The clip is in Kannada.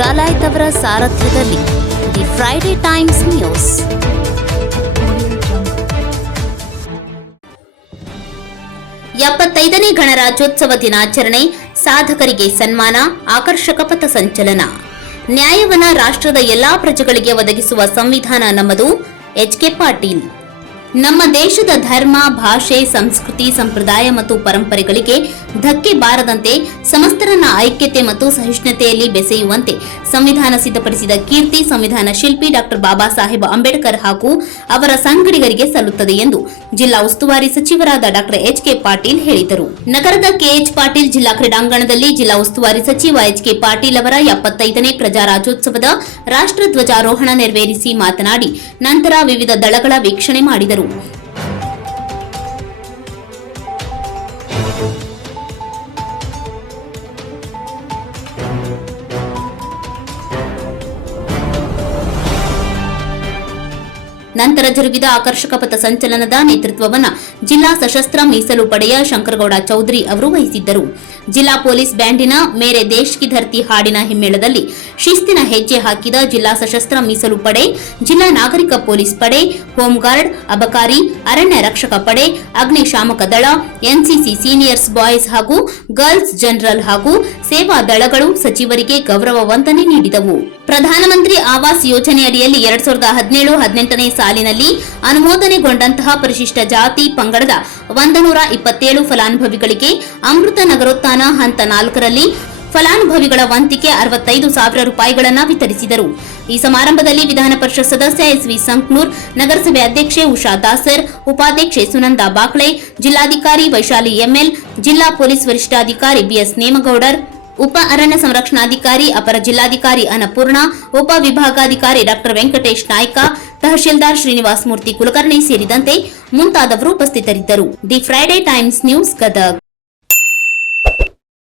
ಡಾಲಾಯ್ತ್ ಅವರ ಸಾರಥ್ಯದಲ್ಲಿ ದಿ ಫ್ರೈಡೆ ಟೈಮ್ಸ್ ನ್ಯೂಸ್. ಎಪ್ಪತ್ತೈದನೇ ಗಣರಾಜ್ಯೋತ್ಸವ ದಿನಾಚರಣೆ, ಸಾಧಕರಿಗೆ ಸನ್ಮಾನ, ಆಕರ್ಷಕ ಪಥಸಂಚಲನ. ನ್ಯಾಯವನ್ನ ರಾಷ್ಟ್ರದ ಎಲ್ಲಾ ಪ್ರಜೆಗಳಿಗೆ ಒದಗಿಸುವ ಸಂವಿಧಾನ ನಮ್ಮದು. ಎಚ್.ಕೆ. ಪಾಟೀಲ್. ನಮ್ಮ ದೇಶದ ಧರ್ಮ, ಭಾಷೆ, ಸಂಸ್ಕೃತಿ, ಸಂಪ್ರದಾಯ ಮತ್ತು ಪರಂಪರೆಗಳಿಗೆ ಧಕ್ಕೆ ಬಾರದಂತೆ ಸಮಸ್ತರನ್ನ ಐಕ್ಯತೆ ಮತ್ತು ಸಹಿಷ್ಣುತೆಯಲ್ಲಿ ಬೆಸೆಯುವಂತೆ ಸಂವಿಧಾನ ಸಿದ್ಧಪಡಿಸಿದ ಕೀರ್ತಿ ಸಂವಿಧಾನ ಶಿಲ್ಪಿ ಡಾ. ಬಾಬಾ ಸಾಹೇಬ್ ಅಂಬೇಡ್ಕರ್ ಹಾಗೂ ಅವರ ಸಂಗಡಿಗರಿಗೆ ಸಲ್ಲುತ್ತದೆ ಎಂದು ಜಿಲ್ಲಾ ಉಸ್ತುವಾರಿ ಸಚಿವರಾದ ಡಾ. ಎಚ್.ಕೆ. ಪಾಟೀಲ್ ಹೇಳಿದರು. ನಗರದ ಕೆಎಚ್ ಪಾಟೀಲ್ ಜಿಲ್ಲಾ ಕ್ರೀಡಾಂಗಣದಲ್ಲಿ ಜಿಲ್ಲಾ ಉಸ್ತುವಾರಿ ಸಚಿವ ಎಚ್.ಕೆ. ಪಾಟೀಲ್ ಅವರ 75ನೇ ಪ್ರಜಾರಾಜ್ಯೋತ್ಸವದ ರಾಷ್ಟ್ರಧ್ವಜಾರೋಹಣ ನೆರವೇರಿಸಿ ಮಾತನಾಡಿ, ನಂತರ ವಿವಿಧ ದಳಗಳ ವೀಕ್ಷಣೆ ಮಾಡಿದರು. ನಂತರ ಜರುಗಿದ ಆಕರ್ಷಕ ಪಥ ಸಂಚಲನದ ನೇತೃತ್ವವನ್ನು ಜಿಲ್ಲಾ ಸಶಸ್ತ್ರ ಮೀಸಲು ಪಡೆಯ ಶಂಕರಗೌಡ ಚೌಧರಿ ಅವರು ವಹಿಸಿದ್ದರು. ಜಿಲ್ಲಾ ಪೊಲೀಸ್ ಬ್ಯಾಂಡಿನ ಮೇರೆ ದೇಶ್ ಕಿ ಧರ್ತಿ ಹಾಡಿನ ಹಿಮ್ಮೇಳದಲ್ಲಿ ಶಿಸ್ತಿನ ಹೆಜ್ಜೆ ಹಾಕಿದ ಜಿಲ್ಲಾ ಸಶಸ್ತ್ರ ಮೀಸಲು ಪಡೆ, ಜಿಲ್ಲಾ ನಾಗರಿಕ ಪೊಲೀಸ್ ಪಡೆ, ಹೋಂಗಾರ್ಡ್, ಅಬಕಾರಿ, ಅರಣ್ಯ ರಕ್ಷಕ ಪಡೆ, ಅಗ್ನಿಶಾಮಕ ದಳ, ಎನ್ಸಿಸಿ ಸೀನಿಯರ್ಸ್ ಬಾಯ್ಸ್ ಹಾಗೂ ಗರ್ಲ್ಸ್ ಜನರಲ್ ಹಾಗೂ ಸೇವಾ ದಳಗಳು ಸಚಿವರಿಗೆ ಗೌರವ ವಂದನೆ ನೀಡಿದವು. ಪ್ರಧಾನಮಂತ್ರಿ ಆವಾಸ್ ಯೋಜನೆಯಡಿಯಲ್ಲಿ 2017-18ನೇ ಸಾಲಿನಲ್ಲಿ ಅನುಮೋದನೆಗೊಂಡಂತಹ ಪರಿಶಿಷ್ಟ ಜಾತಿ ಪಂಗಡದ 127 ಫಲಾನುಭವಿಗಳಿಗೆ ಅಮೃತ ನಗರೋತ್ಥಾನ ಹಂತ 4ರಲ್ಲಿ ಫಲಾನುಭವಿಗಳ ವಂತಿಗೆ 65,000 ರೂಪಾಯಿಗಳನ್ನು ವಿತರಿಸಿದರು. ಈ ಸಮಾರಂಭದಲ್ಲಿ ವಿಧಾನ ಪರಿಷತ್ ಸದಸ್ಯ ಎಸ್.ವಿ. ಸಂಕ್ನೂರ್, ನಗರಸಭೆ ಅಧ್ಯಕ್ಷೆ ಉಷಾ ದಾಸರ್, ಉಪಾಧ್ಯಕ್ಷೆ ಸುನಂದಾ ಬಾಕ್ಳೆ, ಜಿಲ್ಲಾಧಿಕಾರಿ ವೈಶಾಲಿ ಎಂಎಲ್, ಜಿಲ್ಲಾ ಪೊಲೀಸ್ ವರಿಷ್ಠಾಧಿಕಾರಿ ಬಿಎಸ್ ನೇಮಗೌಡರ್, ಉಪ ಅರಣ್ಯ ಸಂರಕ್ಷಣಾಧಿಕಾರಿ ಅಪರ ಜಿಲ್ಲಾಧಿಕಾರಿ ಅನ್ನಪೂರ್ಣ, ಉಪ ವಿಭಾಗಾಧಿಕಾರಿ ಡಾ. ವೆಂಕಟೇಶ್ ನಾಯ್ಕ, ತಹಶೀಲ್ದಾರ್ ಶ್ರೀನಿವಾಸ ಮೂರ್ತಿ ಕುಲಕರ್ಣಿ ಸೇರಿದಂತೆ ಮುಂತಾದವರು ಉಪಸ್ಥಿತರಿದ್ದರು. The Friday times news, Gadag.